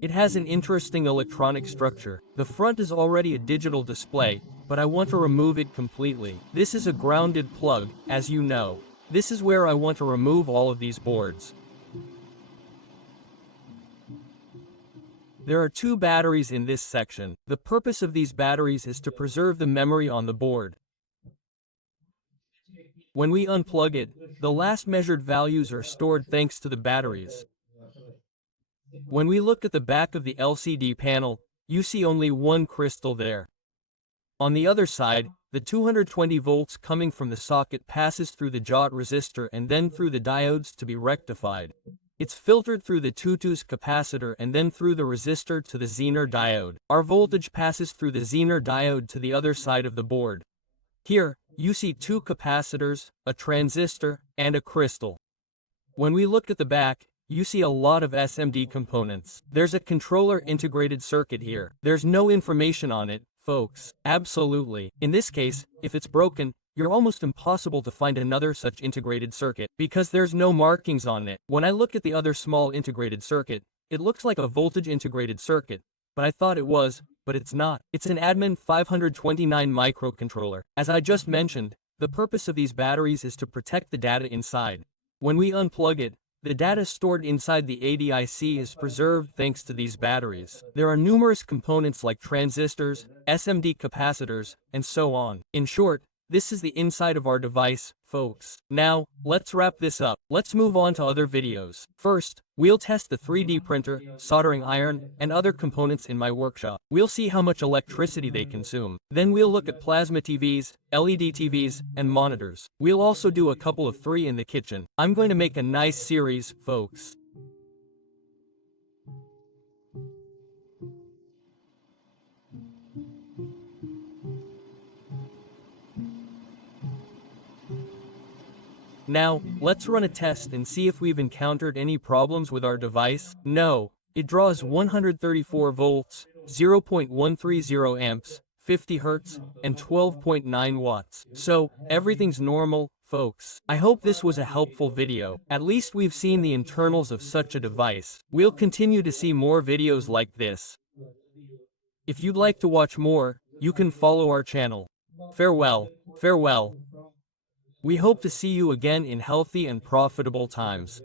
It has an interesting electronic structure. The front is already a digital display, but I want to remove it completely. This is a grounded plug, as you know. This is where I want to remove all of these boards. There are two batteries in this section. The purpose of these batteries is to preserve the memory on the board. When we unplug it, the last measured values are stored thanks to the batteries. When we look at the back of the LCD panel, you see only one crystal there. On the other side, the 220 volts coming from the socket passes through the JOT resistor and then through the diodes to be rectified. It's filtered through the 2-2's capacitor and then through the resistor to the Zener diode. Our voltage passes through the Zener diode to the other side of the board. Here, you see two capacitors, a transistor, and a crystal. When we look at the back, you see a lot of SMD components. There's a controller integrated circuit here. There's no information on it, folks. Absolutely. In this case, if it's broken, you're almost impossible to find another such integrated circuit, because there's no markings on it. When I look at the other small integrated circuit, it looks like a voltage integrated circuit, but I thought it was, but it's not. It's an Admin 529 microcontroller. As I just mentioned, the purpose of these batteries is to protect the data inside. When we unplug it, the data stored inside the ADIC is preserved thanks to these batteries. There are numerous components like transistors, SMD capacitors, and so on. In short, this is the inside of our device, folks. Now, let's wrap this up. Let's move on to other videos. First, we'll test the 3D printer, soldering iron, and other components in my workshop. We'll see how much electricity they consume. Then we'll look at plasma TVs, LED TVs, and monitors. We'll also do a couple of 3 in the kitchen. I'm going to make a nice series, folks. Now, let's run a test and see if we've encountered any problems with our device. No, it draws 134 volts, 0.130 amps, 50 Hz, and 12.9 watts. So, everything's normal, folks. I hope this was a helpful video. At least we've seen the internals of such a device. We'll continue to see more videos like this. If you'd like to watch more, you can follow our channel. Farewell. Farewell. We hope to see you again in healthy and profitable times.